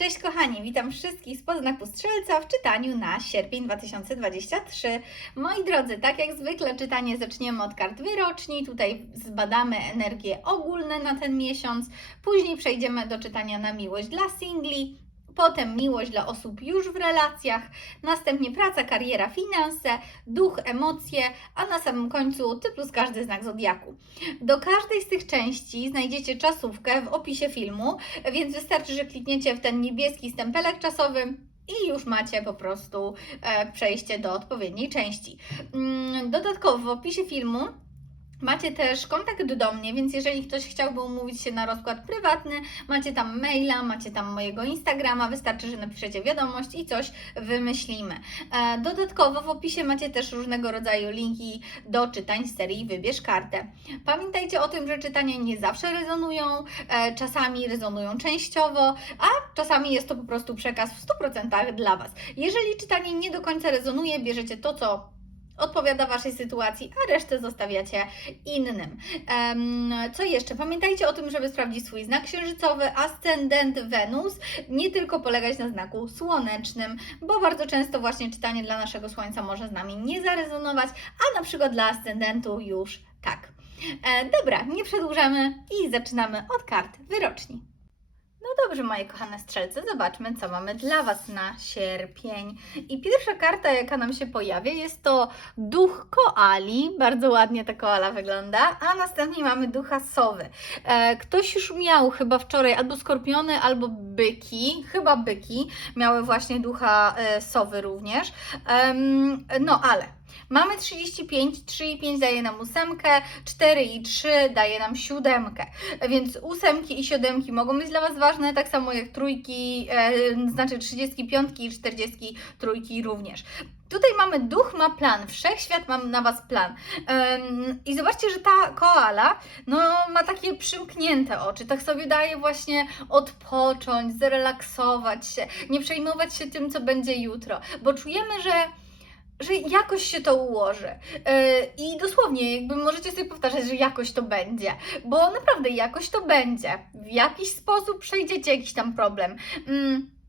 Cześć kochani, witam wszystkich z Poznaku Strzelca w czytaniu na sierpień 2023. Moi drodzy, tak jak zwykle czytanie zaczniemy od kart wyroczni, tutaj zbadamy energie ogólne na ten miesiąc, później przejdziemy do czytania na miłość dla singli, potem miłość dla osób już w relacjach, następnie praca, kariera, finanse, duch, emocje, a na samym końcu ty plus każdy znak zodiaku. Do każdej z tych części znajdziecie czasówkę w opisie filmu, więc wystarczy, że klikniecie w ten niebieski stempelek czasowy i już macie po prostu e, przejście do odpowiedniej części. Mm, Dodatkowo w opisie filmu Macie też kontakt do mnie, więc jeżeli ktoś chciałby umówić się na rozkład prywatny, macie tam maila, macie tam mojego Instagrama, wystarczy, że napiszecie wiadomość i coś wymyślimy. E, Dodatkowo w opisie macie też różnego rodzaju linki do czytań z serii Wybierz kartę. Pamiętajcie o tym, że czytania nie zawsze rezonują, e, czasami rezonują częściowo, a czasami jest to po prostu przekaz w 100% dla Was. Jeżeli czytanie nie do końca rezonuje, bierzecie to, co odpowiada Waszej sytuacji, a resztę zostawiacie innym. Co jeszcze? Pamiętajcie o tym, żeby sprawdzić swój znak księżycowy, ascendent Wenus, nie tylko polegać na znaku słonecznym, bo bardzo często właśnie czytanie dla naszego Słońca może z nami nie zarezonować, a na przykład dla ascendentu już tak. E, dobra, nie przedłużamy i zaczynamy od kart wyroczni. No dobrze, moje kochane strzelce, zobaczmy, co mamy dla Was na sierpień. I pierwsza karta, jaka nam się pojawia, jest to duch koali. Bardzo ładnie ta koala wygląda. A następnie mamy ducha sowy. E, ktoś już miał chyba wczoraj albo skorpiony, albo byki. Chyba byki miały właśnie ducha e, sowy również. No ale Mamy 35, 3,5 daje nam ósemkę, 4 i 3 daje nam siódemkę. Więc ósemki i siódemki mogą być dla Was ważne, tak samo jak trójki, e, znaczy 35 i 40 trójki również. Tutaj mamy duch ma plan, wszechświat ma na Was plan. I zobaczcie, że ta koala no, ma takie przymknięte oczy, tak sobie daje właśnie odpocząć, zrelaksować się, nie przejmować się tym, co będzie jutro, bo czujemy, że że jakoś się to ułoży. Yy, I dosłownie, jakby możecie sobie powtarzać, że jakoś to będzie, bo naprawdę jakoś to będzie. W jakiś sposób przejdziecie jakiś tam problem. Mm.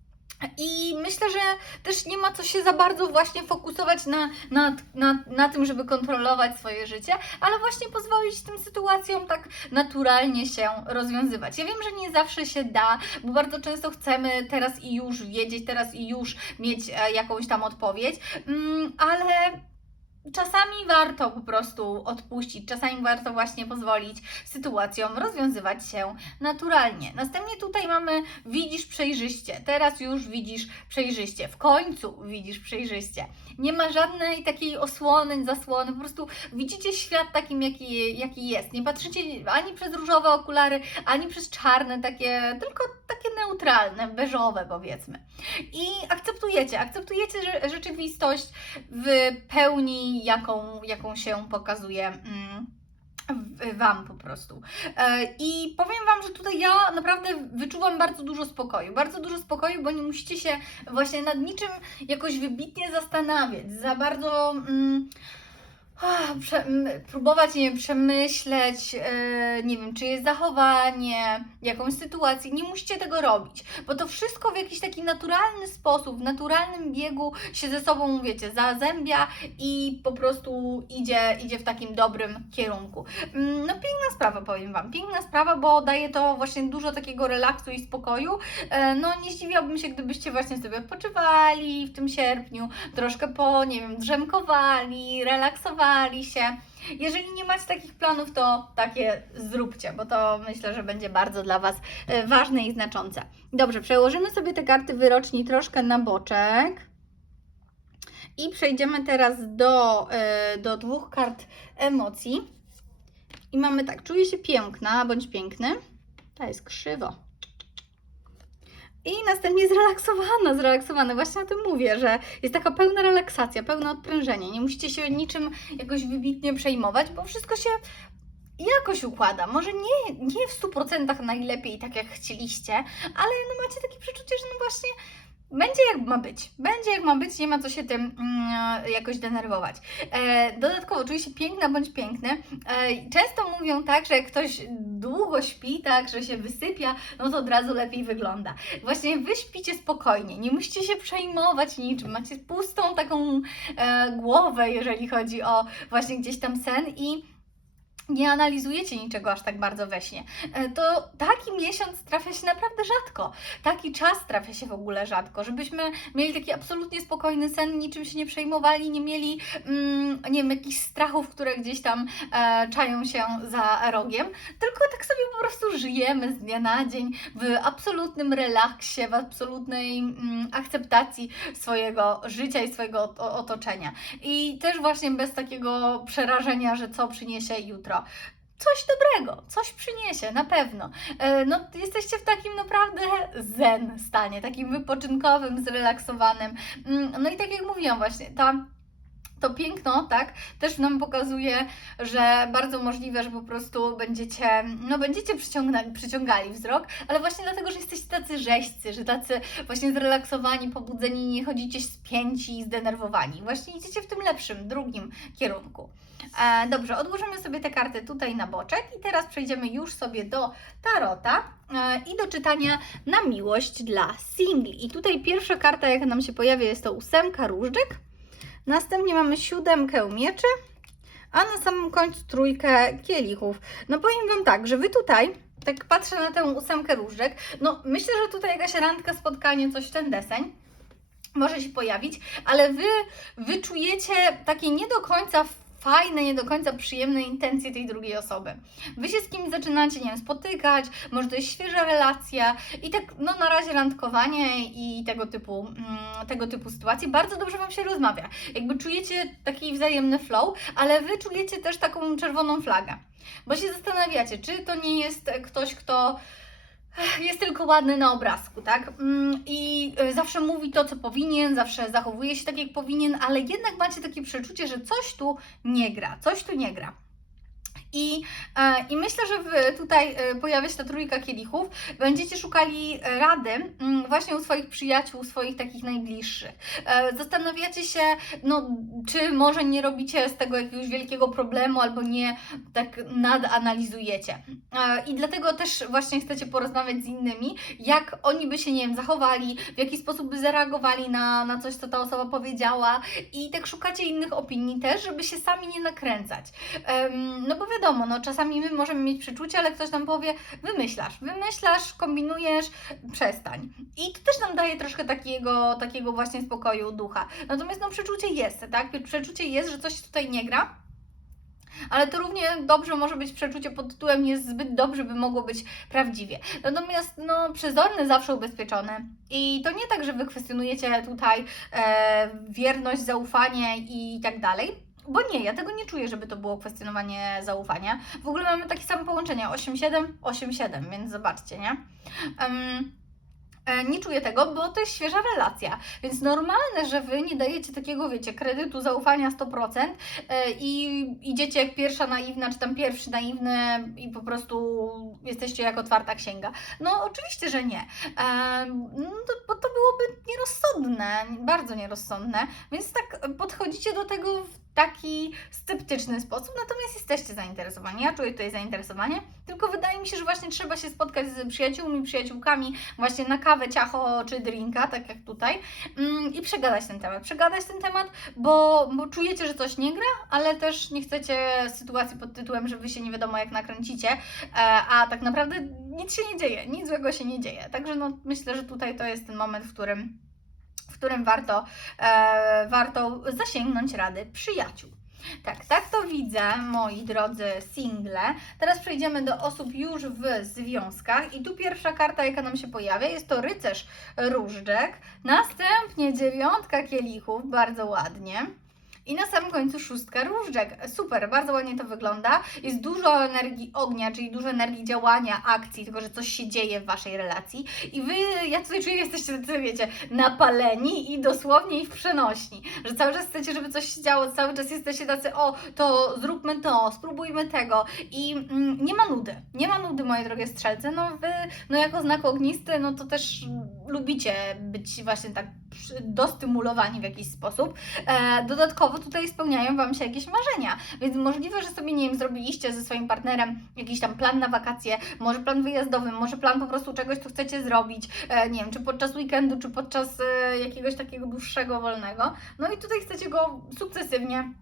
I myślę, że też nie ma co się za bardzo właśnie fokusować na, na, na, na tym, żeby kontrolować swoje życie, ale właśnie pozwolić tym sytuacjom tak naturalnie się rozwiązywać. Ja wiem, że nie zawsze się da, bo bardzo często chcemy teraz i już wiedzieć, teraz i już mieć e, jakąś tam odpowiedź, mm, ale Czasami warto po prostu odpuścić, czasami warto właśnie pozwolić sytuacjom rozwiązywać się naturalnie. Następnie tutaj mamy widzisz przejrzyście. Teraz już widzisz przejrzyście. W końcu widzisz przejrzyście. Nie ma żadnej takiej osłony, zasłony. Po prostu widzicie świat takim, jaki, jaki jest. Nie patrzycie ani przez różowe okulary, ani przez czarne, takie, tylko takie neutralne, beżowe powiedzmy. I akceptujecie, akceptujecie rzeczywistość w pełni, jaką, jaką się pokazuje. Mm, Wam po prostu. E, I powiem Wam, że tutaj ja naprawdę wyczuwam bardzo dużo spokoju. Bardzo dużo spokoju, bo nie musicie się właśnie nad niczym jakoś wybitnie zastanawiać. Za bardzo. Mm, prze, próbować, nie wiem, przemyśleć, e, nie wiem, czy jest zachowanie, jakąś sytuację. Nie musicie tego robić, bo to wszystko w jakiś taki naturalny sposób, w naturalnym biegu się ze sobą, wiecie, zazębia i po prostu idzie, idzie w takim dobrym kierunku. Mm, No piękna sprawa, powiem Wam, piękna sprawa, bo daje to właśnie dużo takiego relaksu i spokoju. E, No nie zdziwiłabym się, gdybyście właśnie sobie odpoczywali w tym sierpniu, troszkę po, nie wiem, drzemkowali, relaksowali się. Jeżeli nie macie takich planów, to takie zróbcie, bo to myślę, że będzie bardzo dla Was e, ważne i znaczące. Dobrze, przełożymy sobie te karty wyroczni troszkę na boczek. I przejdziemy teraz do, e, do dwóch kart emocji. I mamy tak, czuję się piękna bądź piękny. To jest krzywo. I następnie zrelaksowana, zrelaksowana. Właśnie o tym mówię, że jest taka pełna relaksacja, pełne odprężenie. Nie musicie się niczym jakoś wybitnie przejmować, bo wszystko się jakoś układa. Może nie, nie w 100% najlepiej, tak jak chcieliście, ale no macie takie przeczucie, że no właśnie będzie jak ma być. Będzie jak ma być, nie ma co się tym mm, jakoś denerwować. E, dodatkowo czuje się piękna bądź piękny. E, często mówią tak, że jak ktoś długo śpi, tak, że się wysypia, no to od razu lepiej wygląda. Właśnie wy śpicie spokojnie, nie musicie się przejmować niczym, macie pustą taką e, głowę, jeżeli chodzi o właśnie gdzieś tam sen i nie analizujecie niczego aż tak bardzo we śnie, e, to taki miesiąc trafia się naprawdę rzadko. Taki czas trafia się w ogóle rzadko, żebyśmy mieli taki absolutnie spokojny sen, niczym się nie przejmowali, nie mieli, mm, nie wiem, jakichś strachów, które gdzieś tam e, czają się za rogiem, tylko tak sobie po prostu żyjemy z dnia na dzień w absolutnym relaksie, w absolutnej mm, akceptacji swojego życia i swojego ot- otoczenia. I też właśnie bez takiego przerażenia, że co przyniesie jutro. Coś dobrego, coś przyniesie, na pewno. E, No, jesteście w takim naprawdę zen stanie, takim wypoczynkowym, zrelaksowanym. Mm, No i tak jak mówiłam właśnie, ta to piękno, tak, też nam pokazuje, że bardzo możliwe, że po prostu będziecie, no będziecie przyciągali wzrok, ale właśnie dlatego, że jesteście tacy rzeźcy, że tacy właśnie zrelaksowani, pobudzeni, nie chodzicie spięci i zdenerwowani. Właśnie idziecie w tym lepszym, drugim kierunku. E, dobrze, odłożymy sobie te karty tutaj na boczek i teraz przejdziemy już sobie do tarota e, i do czytania na miłość dla singli. I tutaj pierwsza karta, jaka nam się pojawia, jest to ósemka różdżek. Następnie mamy siódemkę mieczy, a na samym końcu trójkę kielichów. No powiem Wam tak, że Wy tutaj, tak patrzę na tę ósemkę różdżek, no myślę, że tutaj jakaś randka, spotkanie, coś w ten deseń może się pojawić, ale Wy wyczujecie takie nie do końca fajne, nie do końca przyjemne intencje tej drugiej osoby. Wy się z kimś zaczynacie, nie wiem, spotykać, może to jest świeża relacja i tak, no na razie randkowanie i tego typu, mm, tego typu sytuacje, bardzo dobrze Wam się rozmawia. Jakby czujecie taki wzajemny flow, ale Wy czujecie też taką czerwoną flagę, bo się zastanawiacie, czy to nie jest ktoś, kto jest tylko ładny na obrazku, tak? Mm, I y, zawsze mówi to, co powinien, zawsze zachowuje się tak, jak powinien, ale jednak macie takie przeczucie, że coś tu nie gra, coś tu nie gra. I, e, I myślę, że wy tutaj e, pojawia się ta trójka kielichów. Będziecie szukali rady mm, właśnie u swoich przyjaciół, swoich takich najbliższych. E, Zastanawiacie się, no, czy może nie robicie z tego jakiegoś wielkiego problemu, albo nie tak nadanalizujecie. E, I dlatego też właśnie chcecie porozmawiać z innymi, jak oni by się, nie wiem, zachowali, w jaki sposób by zareagowali na, na coś, co ta osoba powiedziała. I tak szukacie innych opinii też, żeby się sami nie nakręcać. No bo wiadomo, no czasami my możemy mieć przeczucie, ale ktoś nam powie, wymyślasz, wymyślasz, kombinujesz, przestań. I to też nam daje troszkę takiego, takiego właśnie spokoju ducha. Natomiast no przeczucie jest, tak? Przeczucie jest, że coś tutaj nie gra. Ale to równie dobrze może być przeczucie pod tytułem jest zbyt dobrze, by mogło być prawdziwie. Natomiast no, przezorny zawsze ubezpieczony. I to nie tak, że wy kwestionujecie tutaj e, wierność, zaufanie i tak dalej. Bo nie, ja tego nie czuję, żeby to było kwestionowanie zaufania. W ogóle mamy takie same połączenia 8-7, 8-7, więc zobaczcie, nie? E, nie czuję tego, bo to jest świeża relacja, więc normalne, że Wy nie dajecie takiego, wiecie, kredytu zaufania 100% e, i idziecie jak pierwsza naiwna, czy tam pierwszy naiwny i po prostu jesteście jak otwarta księga. No oczywiście, że nie, E, no, bo to byłoby nierozsądne, bardzo nierozsądne, więc tak podchodzicie do tego w taki sceptyczny sposób, natomiast jesteście zainteresowani. Ja czuję tutaj zainteresowanie, tylko wydaje mi się, że właśnie trzeba się spotkać z przyjaciółmi, przyjaciółkami właśnie na kawę, ciacho czy drinka, tak jak tutaj, mm, i przegadać ten temat. Przegadać ten temat, bo, bo czujecie, że coś nie gra, ale też nie chcecie sytuacji pod tytułem, że wy się nie wiadomo jak nakręcicie, e, a tak naprawdę nic się nie dzieje, nic złego się nie dzieje. Także no, myślę, że tutaj to jest ten moment, w którym w którym warto, e, warto zasięgnąć rady przyjaciół. Tak, tak to widzę, moi drodzy single. Teraz przejdziemy do osób już w związkach. I tu pierwsza karta, jaka nam się pojawia, jest to rycerz różdżek. Następnie dziewiątka kielichów, bardzo ładnie. I na samym końcu szóstka różdżek. Super, bardzo ładnie to wygląda. Jest dużo energii ognia, czyli dużo energii działania, akcji, tylko że coś się dzieje w waszej relacji. I wy, ja tutaj czuję, jesteście wiecie, napaleni i dosłownie i w przenośni. Że cały czas chcecie, żeby coś się działo, cały czas jesteście tacy, o, to zróbmy to, spróbujmy tego. I mm, nie ma nudy. Nie ma nudy, moje drogie strzelce. No wy, no jako znak ognisty, no to też lubicie być właśnie tak dostymulowani w jakiś sposób. E, dodatkowo tutaj spełniają Wam się jakieś marzenia, więc możliwe, że sobie, nie wiem, zrobiliście ze swoim partnerem jakiś tam plan na wakacje, może plan wyjazdowy, może plan po prostu czegoś, co chcecie zrobić, e, nie wiem, czy podczas weekendu, czy podczas e, jakiegoś takiego dłuższego, wolnego. No i tutaj chcecie go sukcesywnie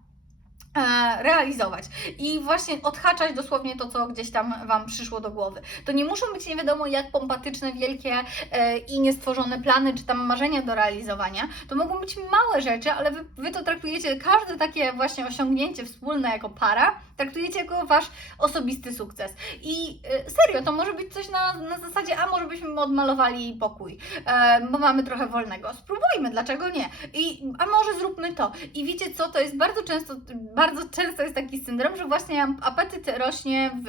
realizować i właśnie odhaczać dosłownie to, co gdzieś tam Wam przyszło do głowy. To nie muszą być nie wiadomo jak pompatyczne, wielkie e, i niestworzone plany, czy tam marzenia do realizowania. To mogą być małe rzeczy, ale wy, wy to traktujecie, każde takie właśnie osiągnięcie wspólne jako para, traktujecie jako Wasz osobisty sukces. I e, serio, to może być coś na, na zasadzie, a może byśmy odmalowali pokój, e, bo mamy trochę wolnego. Spróbujmy, dlaczego nie? I, a może zróbmy to. I wiecie co, to jest bardzo często, bardzo często jest taki syndrom, że właśnie apetyt rośnie w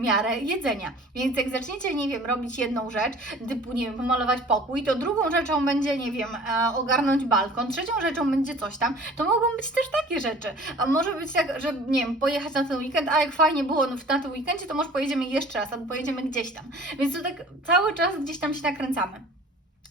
miarę jedzenia. Więc jak zaczniecie, nie wiem, robić jedną rzecz, typu, nie wiem, pomalować pokój, to drugą rzeczą będzie, nie wiem, e, ogarnąć balkon, trzecią rzeczą będzie coś tam, to mogą być też takie rzeczy. A może być tak, że, nie wiem, pojechać na ten weekend, a jak fajnie było na tym weekendzie, to może pojedziemy jeszcze raz, albo pojedziemy gdzieś tam. Więc to tak cały czas gdzieś tam się nakręcamy.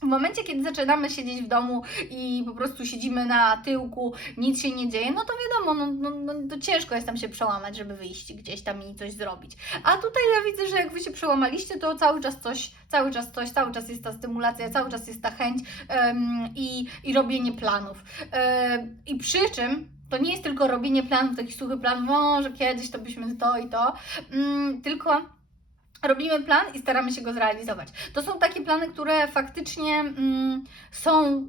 W momencie, kiedy zaczynamy siedzieć w domu i po prostu siedzimy na tyłku, nic się nie dzieje, no to wiadomo, no, no, no to ciężko jest tam się przełamać, żeby wyjść gdzieś tam i coś zrobić. A tutaj ja widzę, że jak wy się przełamaliście, to cały czas coś, cały czas coś, cały czas jest ta stymulacja, cały czas jest ta chęć em, i, i robienie planów. Em, I przy czym to nie jest tylko robienie planów, taki suchy plan, może kiedyś to byśmy to i to, mm, tylko robimy plan i staramy się go zrealizować. To są takie plany, które faktycznie mm, są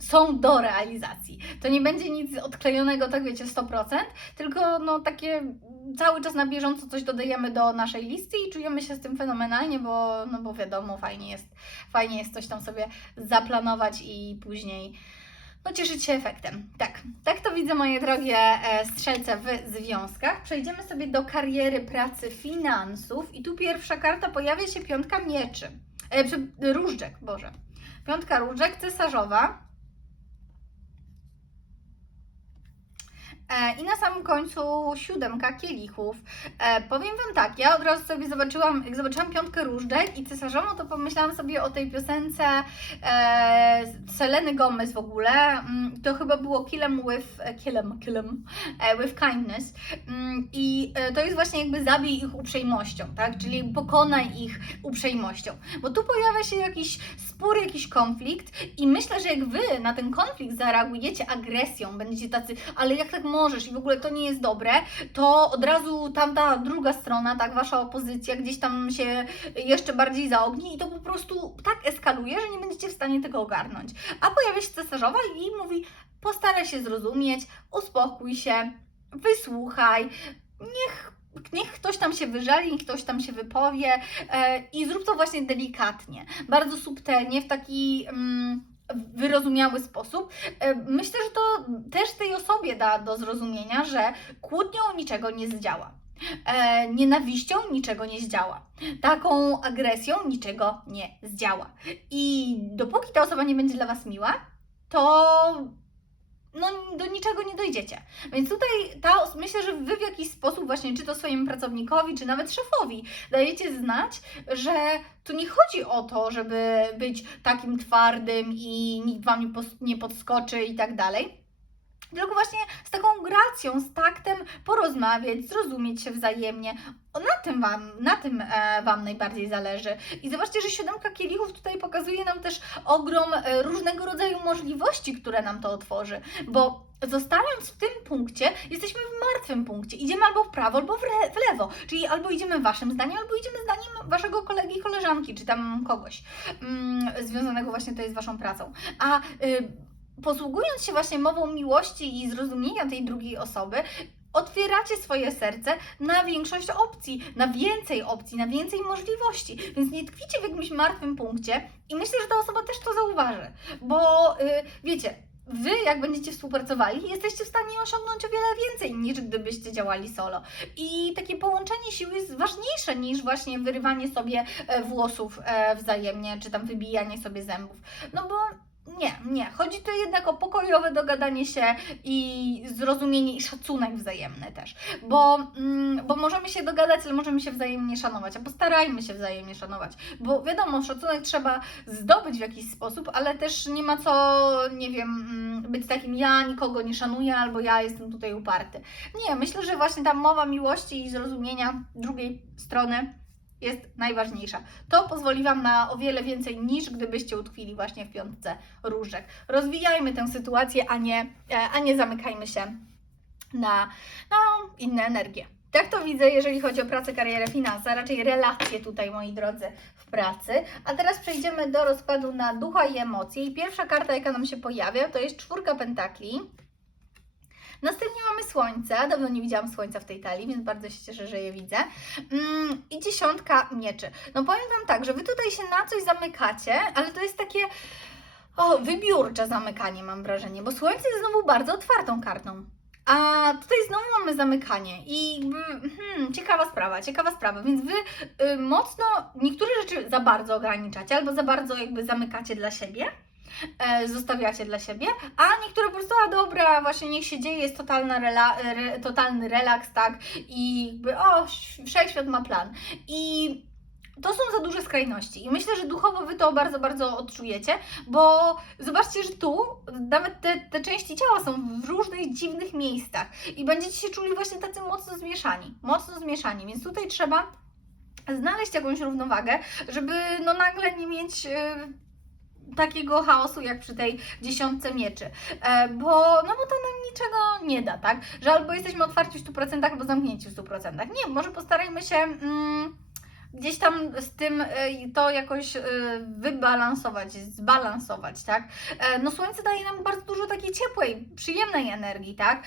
są do realizacji. To nie będzie nic odklejonego, tak wiecie, 100%, tylko no takie cały czas na bieżąco coś dodajemy do naszej listy i czujemy się z tym fenomenalnie, bo, no bo wiadomo, fajnie jest, fajnie jest coś tam sobie zaplanować i później no, cieszyć się efektem. Tak, tak to widzę, moje drogie e, strzelce w związkach. Przejdziemy sobie do kariery, pracy, finansów. I tu pierwsza karta pojawia się piątka mieczy. E, różdżek, Boże. Piątka różdżek, cesarzowa. I na samym końcu siódemka kielichów. E, powiem Wam tak, ja od razu sobie zobaczyłam, jak zobaczyłam piątkę różdżek i cesarzową, to pomyślałam sobie o tej piosence e, Seleny Gomez w ogóle. Mm, To chyba było Kill 'em with, e, kill 'em, kill 'em, e, with kindness. Mm, I e, to jest właśnie jakby zabij ich uprzejmością, tak? Czyli pokonaj ich uprzejmością. Bo tu pojawia się jakiś spór, jakiś konflikt i myślę, że jak Wy na ten konflikt zareagujecie agresją, będziecie tacy, ale jak tak możesz i w ogóle to nie jest dobre, to od razu tamta druga strona, tak, Wasza opozycja gdzieś tam się jeszcze bardziej zaogni i to po prostu tak eskaluje, że nie będziecie w stanie tego ogarnąć. A pojawia się cesarzowa i mówi, postaraj się zrozumieć, uspokój się, wysłuchaj, niech Niech ktoś tam się wyżali, niech ktoś tam się wypowie e, i zrób to właśnie delikatnie, bardzo subtelnie, w taki mm, wyrozumiały sposób. E, myślę, że to też tej osobie da do zrozumienia, że kłótnią niczego nie zdziała. E, nienawiścią niczego nie zdziała. Taką agresją niczego nie zdziała. I dopóki ta osoba nie będzie dla Was miła, to no, do niczego nie dojdziecie. Więc tutaj ta, myślę, że Wy w jakiś sposób właśnie, czy to swojemu pracownikowi, czy nawet szefowi, dajecie znać, że tu nie chodzi o to, żeby być takim twardym i nikt Wam nie podskoczy i tak dalej. Tylko właśnie z taką gracją, z taktem porozmawiać, zrozumieć się wzajemnie. Na tym wam, na tym e, wam najbardziej zależy. I zobaczcie, że siódemka kielichów tutaj pokazuje nam też ogrom e, różnego rodzaju możliwości, które nam to otworzy. Bo zostając w tym punkcie, jesteśmy w martwym punkcie. Idziemy albo w prawo, albo w, w lewo. Czyli albo idziemy waszym zdaniem, albo idziemy zdaniem waszego kolegi, koleżanki, czy tam kogoś mm, związanego właśnie tutaj z waszą pracą. A y, posługując się właśnie mową miłości i zrozumienia tej drugiej osoby, otwieracie swoje serce na większość opcji, na więcej opcji, na więcej możliwości. Więc nie tkwicie w jakimś martwym punkcie i myślę, że ta osoba też to zauważy, bo y, wiecie. Wy, jak będziecie współpracowali, jesteście w stanie osiągnąć o wiele więcej niż gdybyście działali solo. I takie połączenie sił jest ważniejsze niż właśnie wyrywanie sobie e, włosów e, wzajemnie, czy tam wybijanie sobie zębów. No bo nie, nie. Chodzi tu jednak o pokojowe dogadanie się i zrozumienie i szacunek wzajemny też. Bo, mm, bo możemy się dogadać, ale możemy się wzajemnie szanować, a postarajmy się wzajemnie szanować. Bo wiadomo, szacunek trzeba zdobyć w jakiś sposób, ale też nie ma co, nie wiem, mm, być takim ja nikogo nie szanuję albo ja jestem tutaj uparty. Nie, myślę, że właśnie ta mowa miłości i zrozumienia drugiej strony jest najważniejsza. To pozwoli Wam na o wiele więcej niż gdybyście utkwili właśnie w piątce różek. Rozwijajmy tę sytuację, a nie, e, a nie zamykajmy się na no, inne energie. Tak to widzę, jeżeli chodzi o pracę, karierę, finanse, raczej relacje tutaj, moi drodzy, w pracy. A teraz przejdziemy do rozkładu na ducha i emocje. I pierwsza karta, jaka nam się pojawia, to jest czwórka pentakli. Następnie mamy słońce. Dawno nie widziałam słońca w tej talii, więc bardzo się cieszę, że je widzę. Mm, I dziesiątka mieczy. No powiem Wam tak, że Wy tutaj się na coś zamykacie, ale to jest takie o, wybiórcze zamykanie, mam wrażenie, bo słońce jest znowu bardzo otwartą kartą. A tutaj znowu mamy zamykanie i hmm, ciekawa sprawa, ciekawa sprawa, więc Wy y, mocno niektóre rzeczy za bardzo ograniczacie albo za bardzo jakby zamykacie dla siebie, zostawiacie dla siebie, a niektóre po prostu, a dobra, właśnie niech się dzieje, jest totalna rela, re, totalny relaks, tak, i jakby, o, wszechświat ma plan. I to są za duże skrajności. I myślę, że duchowo Wy to bardzo, bardzo odczujecie, bo zobaczcie, że tu nawet te, te części ciała są w różnych dziwnych miejscach i będziecie się czuli właśnie tacy mocno zmieszani, mocno zmieszani, więc tutaj trzeba znaleźć jakąś równowagę, żeby no nagle nie mieć... Yy, takiego chaosu jak przy tej dziesiątce mieczy, e, bo, no bo to nam niczego nie da, tak? Że albo jesteśmy otwarci w 100%, albo zamknięci w 100%. Nie, może postarajmy się mm, gdzieś tam z tym e, to jakoś e, wybalansować, zbalansować, tak? E, No słońce daje nam bardzo dużo takiej ciepłej, przyjemnej energii, tak?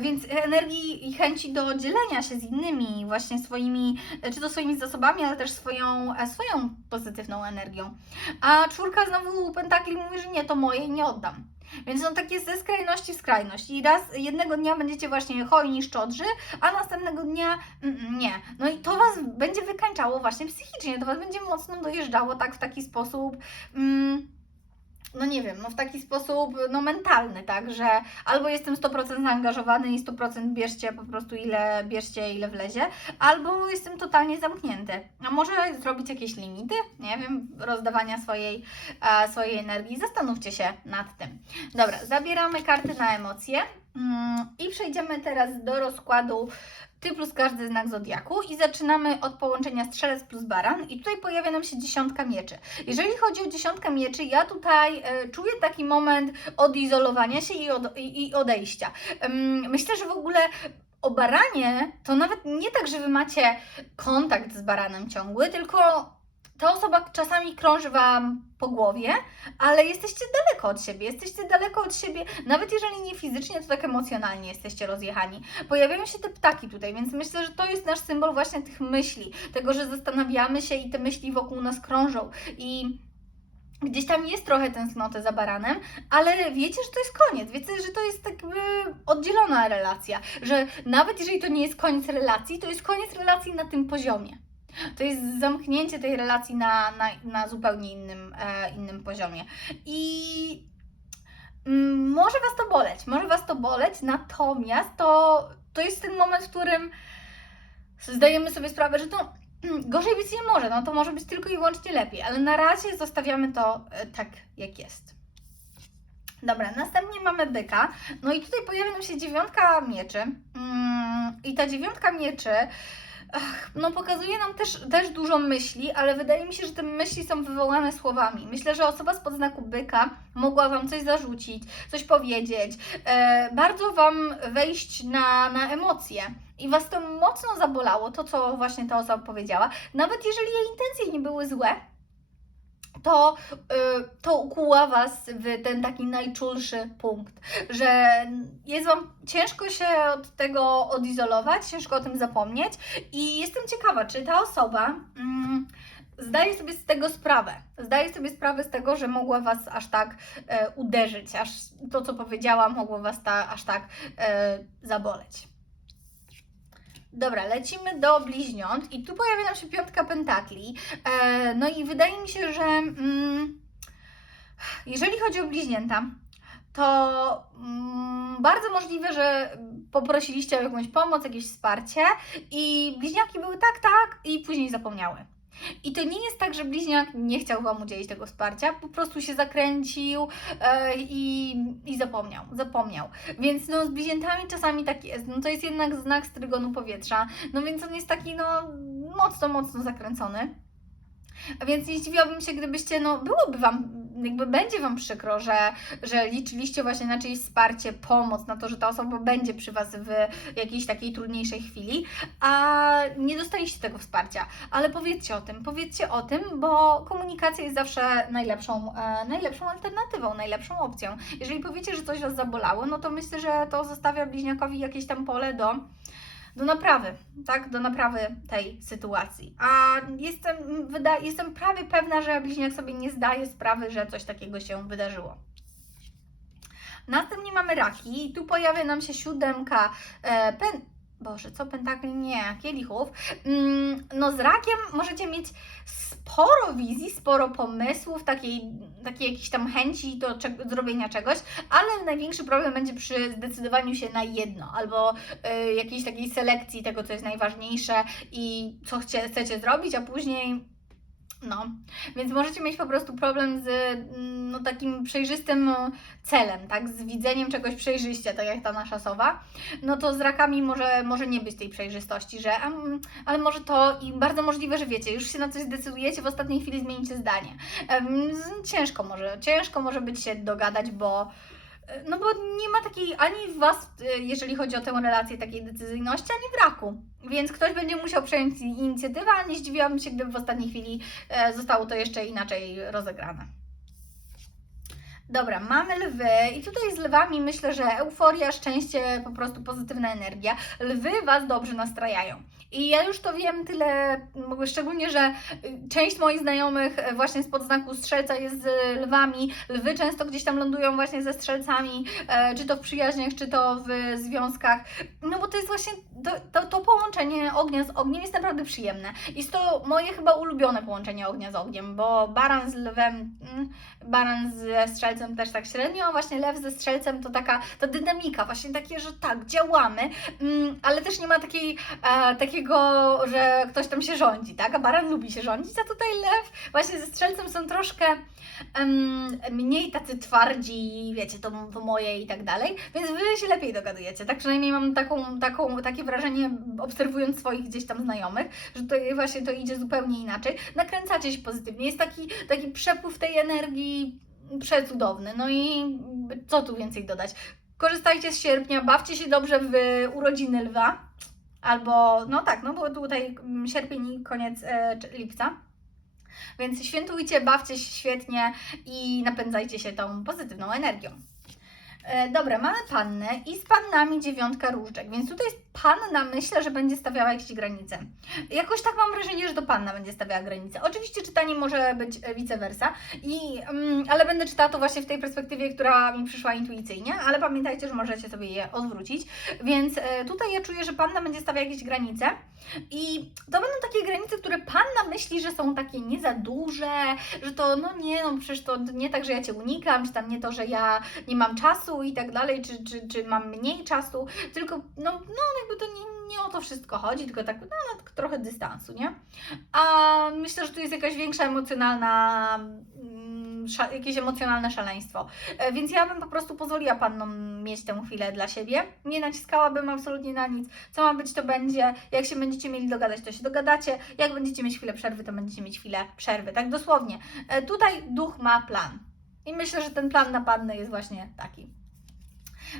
Więc energii i chęci do dzielenia się z innymi, właśnie swoimi, czy to swoimi zasobami, ale też swoją, swoją pozytywną energią. A czwórka znowu pentakli mówi, że nie, to moje nie oddam. Więc no takie ze skrajności w skrajność. I raz jednego dnia będziecie właśnie hojni szczodrzy, a następnego dnia mm, mm, nie. No i to Was będzie wykańczało właśnie psychicznie, to Was będzie mocno dojeżdżało tak w taki sposób. Mm, no nie wiem, no w taki sposób no mentalny, tak, że albo jestem 100% zaangażowany i 100% bierzcie po prostu ile bierzcie, ile wlezie, albo jestem totalnie zamknięty. A może zrobić jakieś limity, nie wiem, rozdawania swojej, e, swojej energii. Zastanówcie się nad tym. Dobra, zabieramy karty na emocje i przejdziemy teraz do rozkładu ty plus każdy znak zodiaku i zaczynamy od połączenia strzelec plus baran i tutaj pojawia nam się dziesiątka mieczy. Jeżeli chodzi o dziesiątkę mieczy, ja tutaj e, czuję taki moment odizolowania się i, od, i, odejścia. Myślę, że w ogóle o baranie to nawet nie tak, że wy macie kontakt z baranem ciągły, tylko ta osoba czasami krąży Wam po głowie, ale jesteście daleko od siebie, jesteście daleko od siebie, nawet jeżeli nie fizycznie, to tak emocjonalnie jesteście rozjechani. Pojawiają się te ptaki tutaj, więc myślę, że to jest nasz symbol właśnie tych myśli, tego, że zastanawiamy się i te myśli wokół nas krążą i Gdzieś tam jest trochę tęsknoty za baranem, ale wiecie, że to jest koniec. Wiecie, że to jest tak jakby oddzielona relacja. Że nawet jeżeli to nie jest koniec relacji, to jest koniec relacji na tym poziomie. To jest zamknięcie tej relacji na, na, na zupełnie innym, e, innym poziomie. I mm, może Was to boleć, może Was to boleć, natomiast to, to jest ten moment, w którym zdajemy sobie sprawę, że to mm, gorzej być nie może, no to może być tylko i wyłącznie lepiej, ale na razie zostawiamy to e, tak, jak jest. Dobra, następnie mamy byka. No i tutaj pojawia nam się dziewiątka mieczy. Mm, I ta dziewiątka mieczy No pokazuje nam też, też dużo myśli, ale wydaje mi się, że te myśli są wywołane słowami. Myślę, że osoba spod znaku byka mogła Wam coś zarzucić, coś powiedzieć, e, bardzo Wam wejść na, na emocje. I Was to mocno zabolało, to co właśnie ta osoba powiedziała. Nawet jeżeli jej intencje nie były złe, to, y, to ukuła Was w ten taki najczulszy punkt, że jest Wam ciężko się od tego odizolować, ciężko o tym zapomnieć i jestem ciekawa, czy ta osoba mm, zdaję sobie z tego sprawę. Zdaję sobie sprawę z tego, że mogła Was aż tak e, uderzyć, aż to, co powiedziałam, mogło Was ta, aż tak e, zaboleć. Dobra, lecimy do bliźniąt i tu pojawia nam się piątka pentakli. E, no i wydaje mi się, że mm, jeżeli chodzi o bliźnięta, to mm, bardzo możliwe, że poprosiliście o jakąś pomoc, jakieś wsparcie i bliźniaki były tak, tak i później zapomniały. I to nie jest tak, że bliźniak nie chciał Wam udzielić tego wsparcia, po prostu się zakręcił e, i, i zapomniał, zapomniał. Więc no z bliźniętami czasami tak jest, no to jest jednak znak z trygonu powietrza, no więc on jest taki no mocno, mocno zakręcony. A więc nie zdziwiłabym się, gdybyście, no byłoby Wam, jakby będzie Wam przykro, że, że liczyliście właśnie na czyjeś wsparcie, pomoc, na to, że ta osoba będzie przy Was w jakiejś takiej trudniejszej chwili, a nie dostaliście tego wsparcia. Ale powiedzcie o tym, powiedzcie o tym, bo komunikacja jest zawsze najlepszą, e, najlepszą alternatywą, najlepszą opcją. Jeżeli powiecie, że coś Was zabolało, no to myślę, że to zostawia bliźniakowi jakieś tam pole do do naprawy, tak, do naprawy tej sytuacji. A jestem, wyda, jestem prawie pewna, że bliźniak sobie nie zdaje sprawy, że coś takiego się wydarzyło. Następnie mamy raki i tu pojawia nam się siódemka e, pen... Boże, co pentakli? Nie, kielichów. Mm, no z rakiem możecie mieć sporo wizji, sporo pomysłów, takiej, takiej jakiejś tam chęci do zrobienia czegoś, ale największy problem będzie przy zdecydowaniu się na jedno, albo y, jakiejś takiej selekcji tego, co jest najważniejsze i co chcie, chcecie zrobić, a później no, więc możecie mieć po prostu problem z mm, no, takim przejrzystym e, celem, tak? Z widzeniem czegoś przejrzyście, tak jak ta nasza sowa. No to z rakami może, może nie być tej przejrzystości, że um, ale może to i bardzo możliwe, że wiecie, już się na coś zdecydujecie, w ostatniej chwili zmienicie zdanie. Um, ciężko może, ciężko może być się dogadać, bo no bo nie ma takiej ani w Was, y, jeżeli chodzi o tę relację, takiej decyzyjności, ani w raku. Więc ktoś będzie musiał przejąć inicjatywę, a nie zdziwiłabym się, gdyby w ostatniej chwili e, zostało to jeszcze inaczej rozegrane. Dobra, mamy lwy i tutaj z lwami myślę, że euforia, szczęście, po prostu pozytywna energia. Lwy Was dobrze nastrajają. I ja już to wiem tyle, szczególnie, że y, część moich znajomych e, właśnie z podznaku strzelca jest z lwami. Lwy często gdzieś tam lądują właśnie ze strzelcami, e, czy to w przyjaźniach, czy to w związkach. No bo to jest właśnie, to, to, to połączenie ognia z ogniem jest naprawdę przyjemne. Jest to moje chyba ulubione połączenie ognia z ogniem, bo baran z lwem, mm, baran ze strzelcem też tak średnio, a właśnie lew ze strzelcem to taka ta dynamika, właśnie takie, że tak, działamy, mm, ale też nie ma takiej, e, takiego, że ktoś tam się rządzi, tak? A baran lubi się rządzić, a tutaj lew właśnie ze strzelcem są troszkę mniej tacy twardzi, wiecie, to, to moje i tak dalej, więc wy się lepiej dogadujecie, tak? Przynajmniej mam taką, taką, takie wrażenie, obserwując swoich gdzieś tam znajomych, że to właśnie to idzie zupełnie inaczej. Nakręcacie się pozytywnie, jest taki, taki przepływ tej energii przecudowny. No i co tu więcej dodać? Korzystajcie z sierpnia, bawcie się dobrze w urodziny lwa. Albo, no tak, no bo tutaj sierpień i koniec e, lipca. Więc świętujcie, bawcie się świetnie i napędzajcie się tą pozytywną energią. E, dobra, mamy pannę i z pannami dziewiątka różdżek, więc tutaj panna, myślę, że będzie stawiała jakieś granice. Jakoś tak mam wrażenie, że to panna będzie stawiała granice. Oczywiście czytanie może być e, vice versa, i, mm, ale będę czytała to właśnie w tej perspektywie, która mi przyszła intuicyjnie, ale pamiętajcie, że możecie sobie je odwrócić. Więc e, tutaj ja czuję, że panna będzie stawiała jakieś granice i to będą takie granice, które panna myśli, że są takie nie za duże, że to no nie, no przecież to nie tak, że ja Cię unikam, czy tam nie to, że ja nie mam czasu i tak dalej, czy, czy, czy mam mniej czasu, tylko no, no jakby to nie, nie o to wszystko chodzi, tylko tak, no, trochę dystansu, nie? A myślę, że tu jest jakaś większa emocjonalna, mm, jakieś emocjonalne szaleństwo. E, Więc ja bym po prostu pozwoliła pannom mieć tę chwilę dla siebie. Nie naciskałabym absolutnie na nic. Co ma być, to będzie. Jak się będziecie mieli dogadać, to się dogadacie. Jak będziecie mieć chwilę przerwy, to będziecie mieć chwilę przerwy. Tak dosłownie. E, Tutaj duch ma plan. I myślę, że ten plan na pannę jest właśnie taki.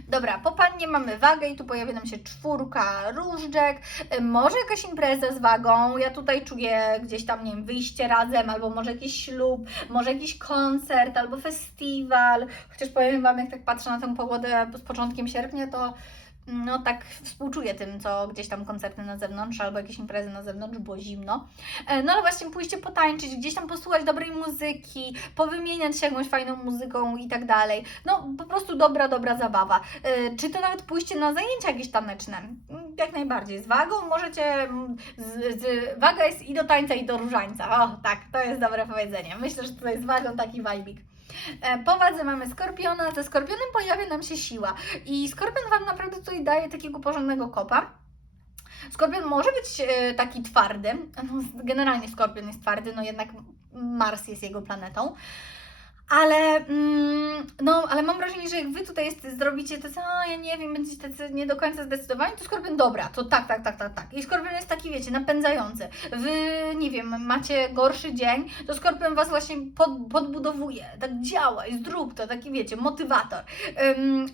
Dobra, po pannie mamy wagę i tu pojawia nam się czwórka różdżek, y, może jakaś impreza z wagą, ja tutaj czuję gdzieś tam, nie wiem, wyjście razem, albo może jakiś ślub, może jakiś koncert, albo festiwal, chociaż powiem Wam, jak tak patrzę na tę pogodę z początkiem sierpnia, to no tak współczuję tym, co gdzieś tam koncerty na zewnątrz albo jakieś imprezy na zewnątrz, było zimno. E, No ale właśnie pójście potańczyć, gdzieś tam posłuchać dobrej muzyki, powymieniać się jakąś fajną muzyką i tak dalej. No po prostu dobra, dobra zabawa. E, Czy to nawet pójście na zajęcia jakieś taneczne? Jak najbardziej. Z wagą możecie, z, z, waga jest i do tańca i do różańca. O tak, to jest dobre powiedzenie. Myślę, że tutaj z wagą taki wajbik. E, Po wadze mamy skorpiona, ze skorpionem pojawia nam się siła i skorpion Wam naprawdę tutaj daje takiego porządnego kopa. Skorpion może być e, taki twardy, no, generalnie skorpion jest twardy, no jednak Mars jest jego planetą. Ale, mm, no, ale mam wrażenie, że jak Wy tutaj jest, zrobicie to, a ja nie wiem, będziecie tacy nie do końca zdecydowani, to Skorpion dobra, to tak, tak, tak, tak, tak. I Skorpion jest taki, wiecie, napędzający. Wy, nie wiem, macie gorszy dzień, to Skorpion Was właśnie pod, podbudowuje, tak działaj, zrób to, taki, wiecie, motywator.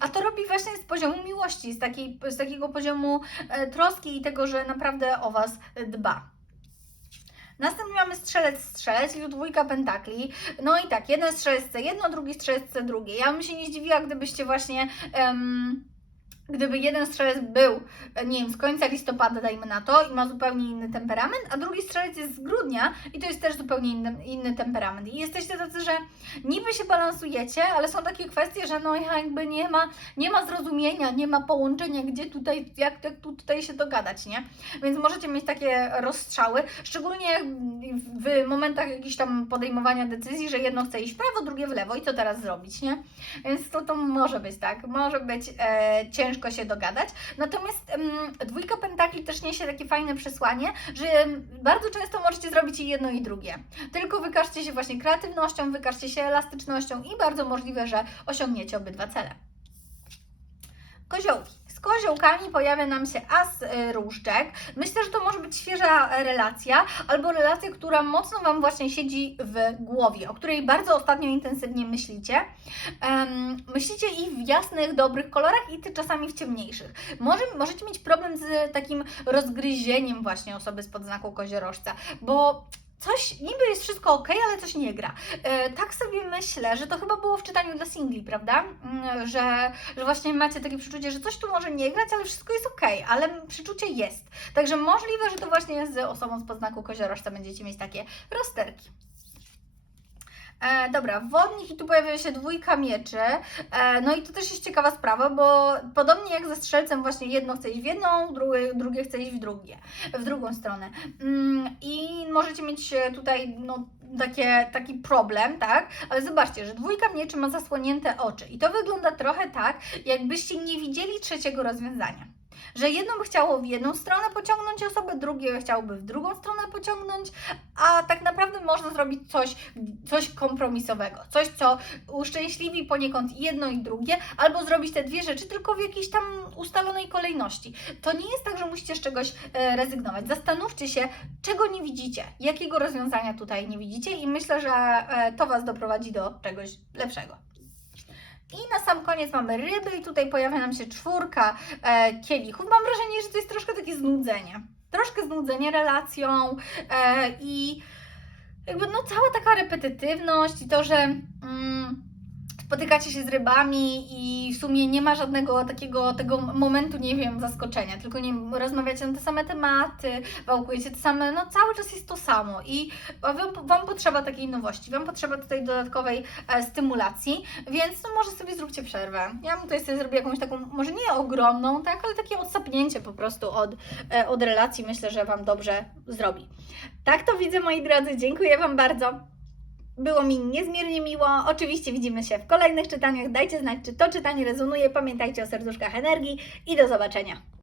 A to robi właśnie z poziomu miłości, z, takiej, z takiego poziomu e, troski i tego, że naprawdę o Was dba. Następnie mamy strzelec, strzelec dwójka pentakli. No i tak, jeden strzelec chce jedno, drugi strzelec chce drugie. Ja bym się nie zdziwiła, gdybyście właśnie. em, Gdyby jeden strzelec był, e, nie wiem, z końca listopada, dajmy na to, i ma zupełnie inny temperament, a drugi strzelec jest z grudnia i to jest też zupełnie inny, inny temperament. I jesteście tacy, że niby się balansujecie, ale są takie kwestie, że no jakby nie ma, nie ma zrozumienia, nie ma połączenia, gdzie tutaj, jak, jak tu, tutaj się dogadać, nie? Więc możecie mieć takie rozstrzały, szczególnie w momentach jakichś tam podejmowania decyzji, że jedno chce iść w prawo, drugie w lewo i co teraz zrobić, nie? Więc to, to może być tak, może być e, ciężko się dogadać. Natomiast em, dwójka pentakli też niesie takie fajne przesłanie, że bardzo często możecie zrobić i jedno i drugie. Tylko wykażcie się właśnie kreatywnością, wykażcie się elastycznością i bardzo możliwe, że osiągniecie obydwa cele. Koziołki. Z koziołkami pojawia nam się as y, różdżek. Myślę, że to może być świeża relacja, albo relacja, która mocno Wam właśnie siedzi w głowie, o której bardzo ostatnio intensywnie myślicie. Em, myślicie i w jasnych, dobrych kolorach, i ty czasami w ciemniejszych. Może, możecie mieć problem z takim rozgryzieniem właśnie osoby spod znaku koziorożca, bo coś, niby jest wszystko ok, ale coś nie gra. E, tak sobie myślę, że to chyba było w czytaniu dla singli, prawda? Mm, Że, że właśnie macie takie przeczucie, że coś tu może nie grać, ale wszystko jest ok, ale przeczucie jest. Także możliwe, że to właśnie z osobą z podznaku koziorożca będziecie mieć takie rozterki. E, dobra, wodnik i tu pojawia się dwójka mieczy. E, no i to też jest ciekawa sprawa, bo podobnie jak ze strzelcem, właśnie jedno chce iść w jedną, drugie, drugie chce iść w drugie, w drugą stronę. Mm, I możecie mieć e, tutaj no, takie, taki problem, tak? Ale zobaczcie, że dwójka mieczy ma zasłonięte oczy. I to wygląda trochę tak, jakbyście nie widzieli trzeciego rozwiązania. Że jedno by chciało w jedną stronę pociągnąć osobę, drugie chciałoby w drugą stronę pociągnąć, a tak naprawdę można zrobić coś, coś kompromisowego, coś, co uszczęśliwi poniekąd jedno i drugie, albo zrobić te dwie rzeczy tylko w jakiejś tam ustalonej kolejności. To nie jest tak, że musicie z czegoś e, rezygnować. Zastanówcie się, czego nie widzicie, jakiego rozwiązania tutaj nie widzicie, i myślę, że e, to Was doprowadzi do czegoś lepszego. I na sam koniec mamy ryby i tutaj pojawia nam się czwórka e, kielichów. Mam wrażenie, że to jest troszkę takie znudzenie. Troszkę znudzenie relacją e, i jakby no cała taka repetytywność i to, że mm, spotykacie się z rybami i w sumie nie ma żadnego takiego tego momentu, nie wiem, zaskoczenia, tylko nie rozmawiacie na te same tematy, wałkujecie te same, no cały czas jest to samo i wam, wam potrzeba takiej nowości, Wam potrzeba tutaj dodatkowej e, stymulacji, więc no może sobie zróbcie przerwę. Ja bym tutaj sobie zrobiła jakąś taką, może nie ogromną, tak, ale takie odsapnięcie po prostu od, e, od relacji, myślę, że Wam dobrze zrobi. Tak to widzę, moi drodzy, dziękuję Wam bardzo. Było mi niezmiernie miło. Oczywiście widzimy się w kolejnych czytaniach. Dajcie znać, czy to czytanie rezonuje. Pamiętajcie o serduszkach energii i do zobaczenia.